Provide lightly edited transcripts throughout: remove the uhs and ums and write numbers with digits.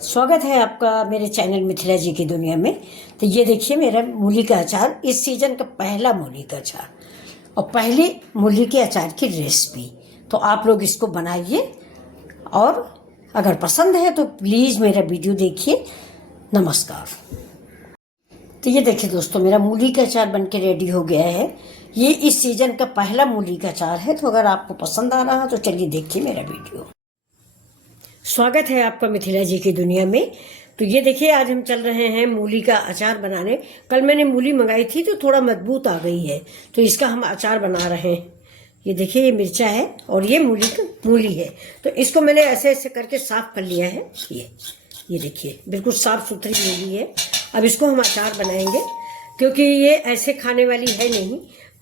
स्वागत है आपका मेरे चैनल मिथिला जी की दुनिया में। तो ये देखिए मेरा मूली का अचार, इस सीज़न का पहला मूली का अचार और पहली मूली के अचार की रेसिपी। तो आप लोग इसको बनाइए और अगर पसंद है तो प्लीज़ मेरा वीडियो देखिए। नमस्कार। तो ये देखिए दोस्तों, मेरा मूली का अचार बनके रेडी हो गया है। ये इस सीज़न का पहला मूली का अचार है। तो अगर आपको पसंद आ रहा तो चलिए देखिए मेरा वीडियो। स्वागत है आपका मिथिला जी की दुनिया में। तो ये देखिए, आज हम चल रहे हैं मूली का अचार बनाने। कल मैंने मूली मंगाई थी तो थोड़ा मजबूत आ गई है, तो इसका हम अचार बना रहे हैं। ये देखिए, ये मिर्चा है और ये मूली है। तो इसको मैंने ऐसे ऐसे करके साफ कर लिया है। ये देखिए, बिल्कुल साफ सुथरी मूली है। अब इसको हम अचार बनाएंगे, क्योंकि ये ऐसे खाने वाली है नहीं,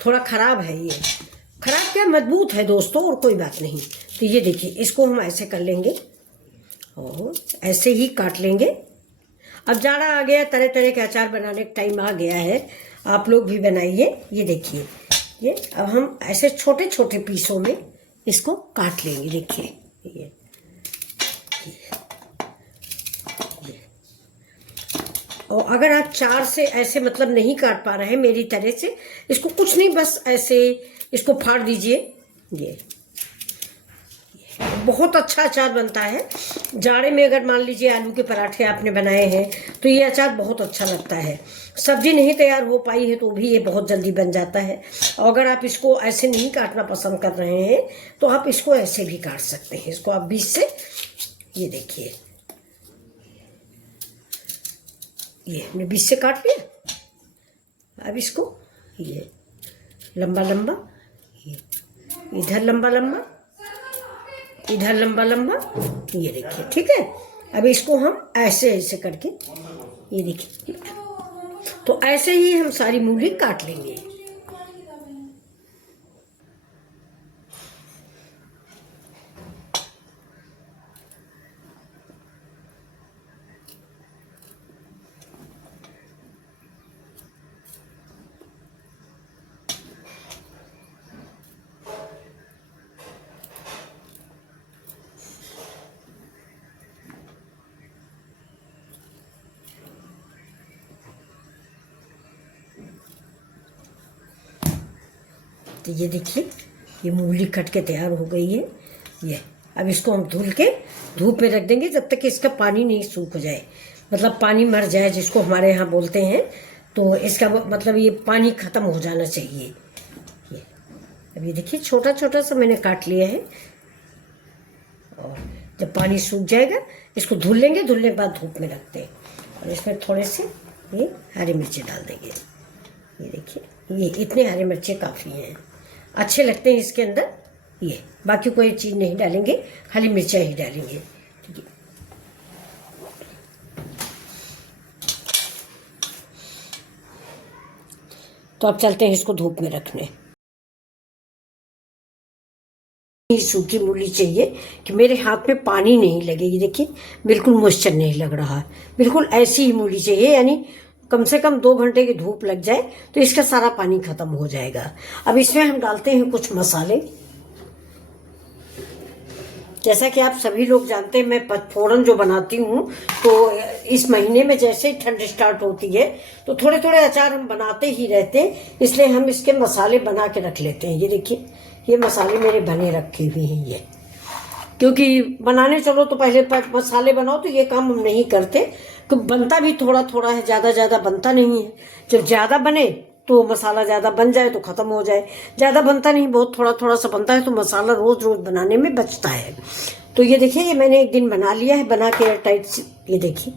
थोड़ा खराब है। ये खराब क्या, मजबूत है दोस्तों, और कोई बात नहीं। तो ये देखिए, इसको हम ऐसे कर लेंगे और ऐसे ही काट लेंगे। अब जाड़ा आ गया, तरह तरह के अचार बनाने का टाइम आ गया है। आप लोग भी बनाइए। ये देखिए, ये अब हम ऐसे छोटे छोटे पीसों में इसको काट लेंगे। देखिए ये और अगर आप चार से ऐसे मतलब नहीं काट पा रहे हैं मेरी तरह से, इसको कुछ नहीं, बस ऐसे इसको फाड़ दीजिए। ये बहुत अच्छा अचार बनता है जाड़े में। अगर मान लीजिए आलू के पराठे आपने बनाए हैं तो ये अचार बहुत अच्छा लगता है। सब्जी नहीं तैयार हो पाई है तो भी ये बहुत जल्दी बन जाता है। और अगर आप इसको ऐसे नहीं काटना पसंद कर रहे हैं तो आप इसको ऐसे भी काट सकते हैं। इसको आप बीच से, ये देखिए, ये हमने बीच से काट लिया। अब इसको ये लंबा लंबा, इधर लंबा लंबा, इधर लंबा लंबा, ये देखिए, ठीक है। अब इसको हम ऐसे ऐसे करके, ये देखिए, तो ऐसे ही हम सारी मूली काट लेंगे। तो ये देखिए, ये मूली कट के तैयार हो गई है। ये अब इसको हम धुल के धूप में रख देंगे जब तक कि इसका पानी नहीं सूख जाए, मतलब पानी मर जाए जिसको हमारे यहाँ बोलते हैं। तो इसका मतलब ये पानी खत्म हो जाना चाहिए। ये अब ये देखिए, छोटा छोटा सा मैंने काट लिया है। और जब पानी सूख जाएगा इसको धुल लेंगे। धुलने के बाद धूप में रखते हैं और इसमें थोड़े से ये हरी मिर्ची डाल देंगे। ये देखिए, ये इतने हरी मिर्ची काफ़ी हैं, अच्छे लगते हैं इसके अंदर। ये बाकी कोई चीज़ नहीं डालेंगे, खाली मिर्चा ही डालेंगे। ठीक है, तो अब चलते हैं इसको धूप में रखने। सूखी मूली चाहिए कि मेरे हाथ में पानी नहीं लगे। ये देखिए, बिल्कुल मॉइस्चर नहीं लग रहा, बिल्कुल ऐसी ही मूली चाहिए, यानी कम से कम 2 घंटे की धूप लग जाए तो इसका सारा पानी खत्म हो जाएगा। अब इसमें हम डालते हैं कुछ मसाले। जैसा कि आप सभी लोग जानते हैं, मैं पचफोरन जो बनाती हूँ, तो इस महीने में जैसे ही ठंड स्टार्ट होती है तो थोड़े थोड़े अचार हम बनाते ही रहते हैं, इसलिए हम इसके मसाले बना के रख लेते हैं। ये देखिए, ये मसाले मेरे बने रखे हुए हैं। ये क्योंकि बनाने चलो तो पहले मसाले बनाओ, तो ये काम हम नहीं करते। तो बनता भी थोड़ा थोड़ा है, ज़्यादा बनता नहीं है। जब ज़्यादा बने तो मसाला ज़्यादा बन जाए तो ख़त्म हो जाए, ज़्यादा बनता नहीं, बहुत थोड़ा थोड़ा सा बनता है, तो मसाला रोज़ रोज़ बनाने में बचता है। तो ये देखिए, ये मैंने एक दिन बना लिया है, बना के टाइट से, ये देखिए,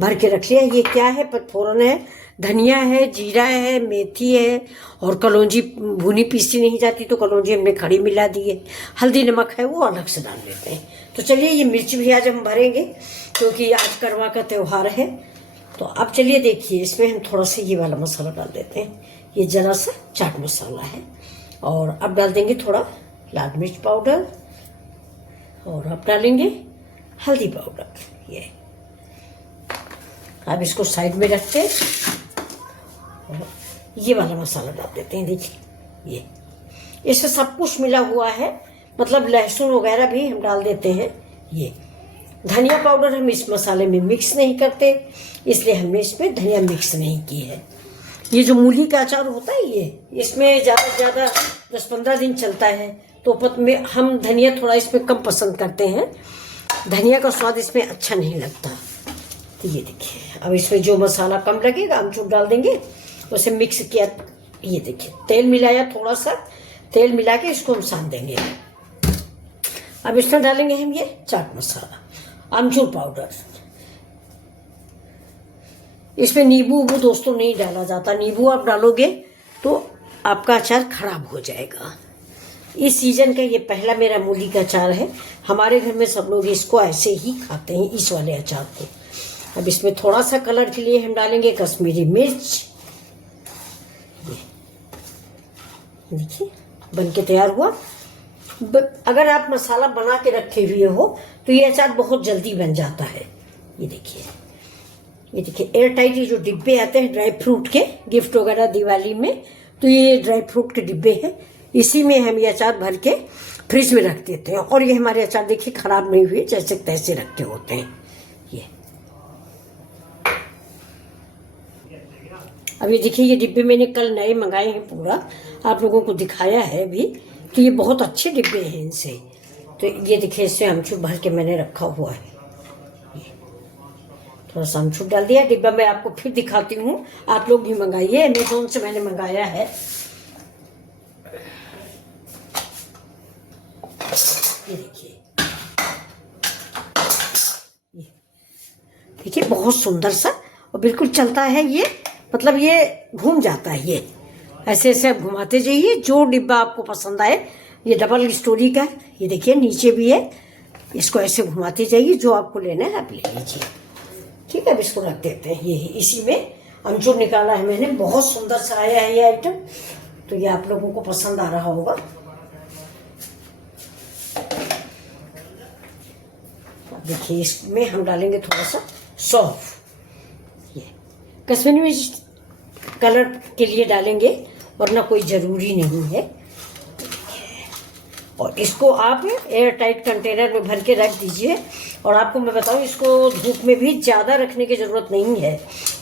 भर के रख लिया। ये क्या है, पचफोरन है, धनिया है, जीरा है, मेथी है और कलौंजी भुनी पीसी नहीं जाती तो कलौंजी हमने खड़ी मिला दी है। हल्दी नमक है वो अलग से डाल देते हैं। तो चलिए, ये मिर्च भी आज हम भरेंगे क्योंकि आज करवा का त्यौहार है। तो अब चलिए देखिए, इसमें हम थोड़ा सा ये वाला मसाला डाल देते हैं। ये जरा सा चाट मसाला है। और अब डाल देंगे थोड़ा लाल मिर्च पाउडर और अब डालेंगे हल्दी पाउडर। ये अब इसको साइड में रखते, ये वाला मसाला डाल देते हैं। देखिए, ये इससे सब कुछ मिला हुआ है, मतलब लहसुन वगैरह भी हम डाल देते हैं। ये धनिया पाउडर हम इस मसाले में मिक्स नहीं करते, इसलिए हमने इसमें धनिया मिक्स नहीं की है। ये जो मूली का अचार होता है ये इसमें ज़्यादा से ज़्यादा 10-15 दिन चलता है, तो पत में हम धनिया थोड़ा इसमें कम पसंद करते हैं, धनिया का स्वाद इसमें अच्छा नहीं लगता। तो ये देखिए, अब इसमें जो मसाला कम लगेगा आमचूर डाल देंगे, उसे मिक्स किया। ये देखिए तेल मिलाया, थोड़ा सा तेल मिला के इसको हम सान देंगे। अब इसमें डालेंगे हम ये चाट मसाला, आमचूर पाउडर। इसमें नींबू वो दोस्तों नहीं डाला जाता, नींबू आप डालोगे तो आपका अचार खराब हो जाएगा। इस सीजन का ये पहला मेरा मूली का अचार है। हमारे घर में सब लोग इसको ऐसे ही खाते हैं, इस वाले अचार को। अब इसमें थोड़ा सा कलर के लिए हम डालेंगे कश्मीरी मिर्च। देखिए बन के तैयार हुआ। अगर आप मसाला बना के रखे हुए हो तो ये अचार बहुत जल्दी बन जाता है। ये देखिए, ये देखिए एयर टाइट ये जो डिब्बे आते हैं ड्राई फ्रूट के, गिफ्ट वगैरह दिवाली में, तो ये ड्राई फ्रूट के डिब्बे हैं, इसी में हम ये अचार भर के फ्रिज में रख देते हैं। और ये हमारे अचार देखिए खराब नहीं हुए, जैसे तैसे रखे होते हैं। ये अब ये देखिए, ये डिब्बे मैंने कल नए मंगाए हैं, पूरा आप लोगों को दिखाया है भी कि ये बहुत अच्छे डिब्बे हैं इनसे। तो ये देखिए, इससे आमचूर भर के मैंने रखा हुआ है। थोड़ा सा आमचूर डाल दिया डिब्बा में, आपको फिर दिखाती हूँ। आप लोग भी मंगाइए, अमेज़ॉन से मैंने मंगाया है। ये देखिए, देखिए बहुत सुंदर सा और बिल्कुल चलता है ये, मतलब ये घूम जाता है। ये ऐसे ऐसे आप घुमाते जाइए, जो डिब्बा आपको पसंद आए। ये डबल स्टोरी का, ये देखिए नीचे भी है, इसको ऐसे घुमाते जाइए, जो आपको लेना है आप ले लीजिए। ठीक है, अब इसको रख देते हैं। ये इसी में आमचूर निकाला है मैंने, बहुत सुंदर सा आया है ये आइटम, तो ये आप लोगों को पसंद आ रहा होगा। देखिए इसमें हम डालेंगे थोड़ा सा सौंफ, ये कश्मीरी मिर्च कलर के लिए डालेंगे, वरना कोई ज़रूरी नहीं है। और इसको आप एयर टाइट कंटेनर में भर के रख दीजिए। और आपको मैं बताऊं, इसको धूप में भी ज़्यादा रखने की ज़रूरत नहीं है,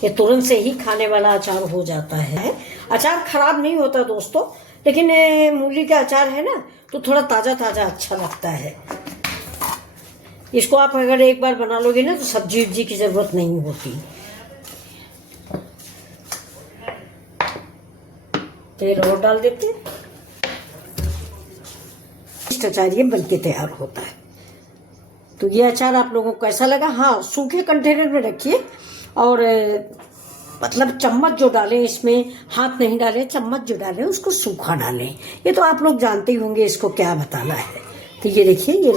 ये तुरंत से ही खाने वाला अचार हो जाता है। अचार खराब नहीं होता दोस्तों, लेकिन मूली का अचार है ना, तो थोड़ा ताज़ा ताज़ा अच्छा लगता है। इसको आप अगर एक बार बना लोगे ना, तो सब्जी उब्जी की ज़रूरत नहीं होती। तेल और डाल देते हैं, अचार ये बनके तैयार होता है। तो ये अचार आप लोगों को कैसा लगा? हाँ, सूखे कंटेनर में रखिए, और मतलब चम्मच जो डालें इसमें, हाथ नहीं डालें, चम्मच जो डालें उसको सूखा डालें। ये तो आप लोग जानते ही होंगे इसको क्या बताना है। तो ये देखिए, ये